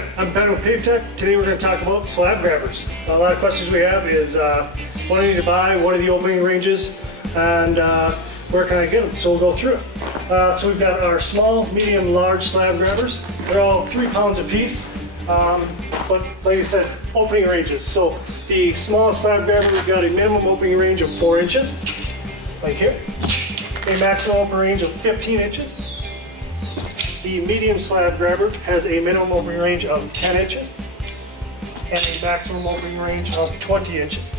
there, I'm Ben with PaveTech. Today we're going to talk about slab grabbers. A lot of questions we have is what I need to buy, what are the opening ranges, and where can I get them? So we'll go through it. So we've got our small, medium, large slab grabbers. They're all 3 pounds a piece, but like I said, opening ranges. So the smallest slab grabber, we've got a minimum opening range of 4 inches, like here. A maximum opening range of 15 inches. The medium slab grabber has a minimum opening range of 10 inches and a maximum opening range of 20 inches.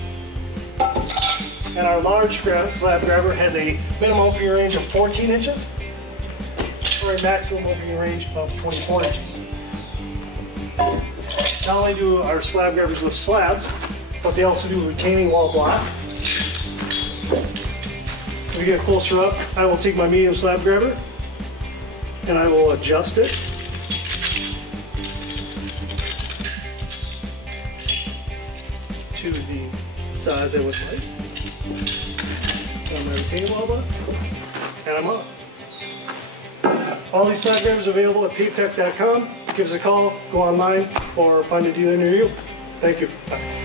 And our large slab grabber has a minimum opening range of 14 inches or a maximum opening range of 24 inches. Not only do our slab grabbers lift slabs, but they also do retaining wall block. So we get closer up, I will take my medium slab grabber and I will adjust it to the size I would like. On my retaining wall block, and I'm on. All these slab grabbers are available at PaveTech.com. Give us a call, go online, or find a dealer near you. Thank you. Bye.